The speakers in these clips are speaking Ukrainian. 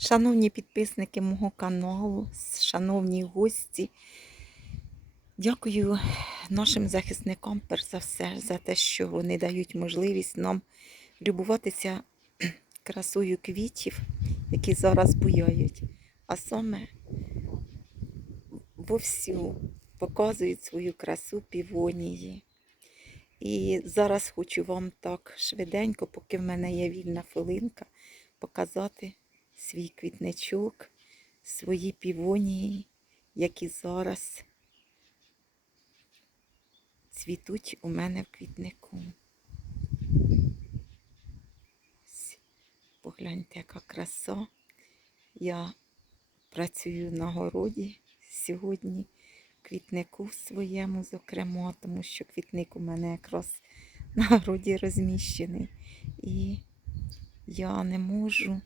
Шановні підписники мого каналу, шановні гості, дякую нашим захисникам, перш за все, за те, що вони дають можливість нам любуватися красою квітів, які зараз буяють, а саме вовсю показують свою красу півонії. І зараз хочу вам так швиденько, поки в мене є вільна хвилинка, показати свій квітничок, свої півонії, які зараз цвітуть у мене в квітнику. Погляньте, яка краса. Я працюю на городі сьогодні, квітнику своєму, зокрема, тому що квітник у мене якраз на городі розміщений. І я не можу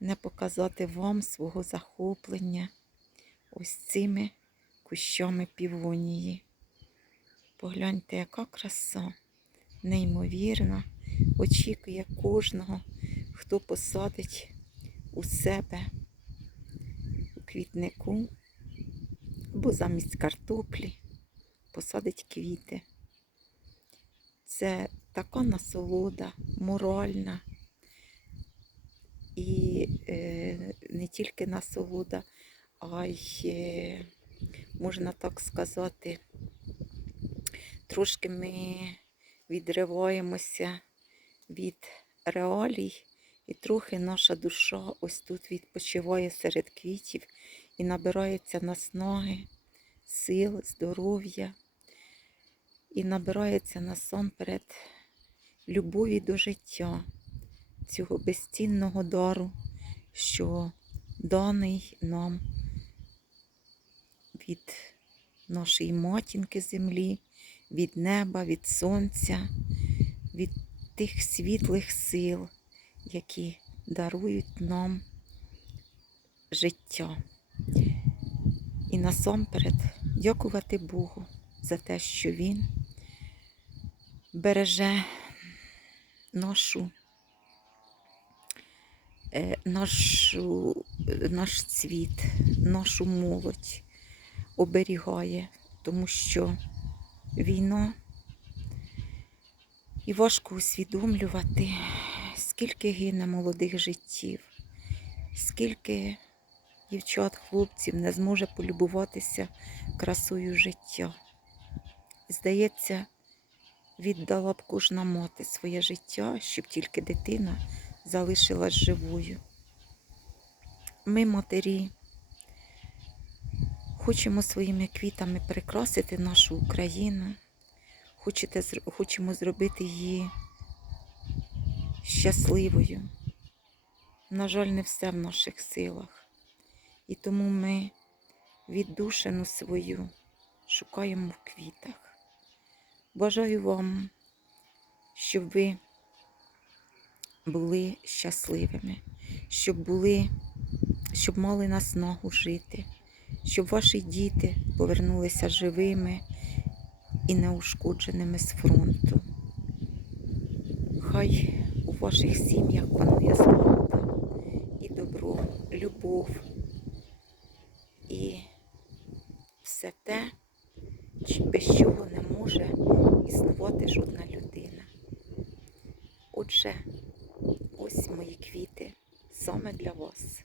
не показати вам свого захоплення ось цими кущами півонії. Погляньте, яка краса, неймовірна, очікує кожного, хто посадить у себе у квітнику або замість картоплі посадить квіти. Це така насолода, моральна і е, не тільки насолода, а й, можна так сказати, трошки ми відриваємося від реалій, і трохи наша душа ось тут відпочиває серед квітів і набирається наснаги, сил, здоров'я, і набирається насамперед любові до життя цього безцінного дару, що даний нам від нашої матінки землі, від неба, від сонця, від тих світлих сил, які дарують нам життя. І насамперед дякувати Богу за те, що Він береже нашу нашу, наш цвіт, нашу молодь оберігає, тому що війна і важко усвідомлювати, скільки гине молодих життів, скільки дівчат, хлопців не зможе полюбуватися красою життя. Здається, віддала б кожна мати своє життя, щоб тільки дитина залишилась живою. Ми, матері, хочемо своїми квітами прикрасити нашу Україну, хочете, хочемо зробити її щасливою. На жаль, не все в наших силах. І тому ми віддушину свою шукаємо в квітах. Бажаю вам, щоб ви були щасливими, щоб були, щоб мали наснагу жити, щоб ваші діти повернулися живими і неушкодженими з фронту. Хай у ваших сім'ях панує злагода і добро, любов і все те, без чого не може існувати жодна людина. Отже, мої квіти саме для вас.